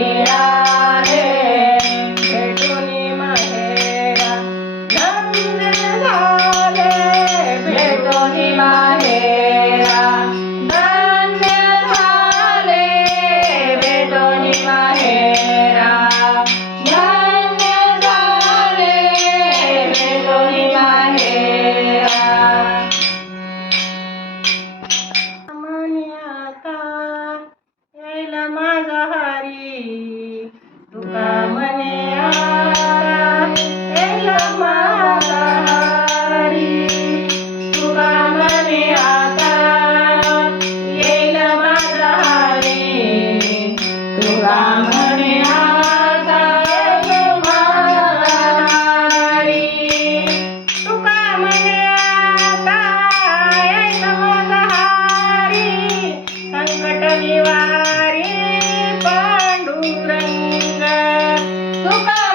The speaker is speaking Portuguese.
será? Look out!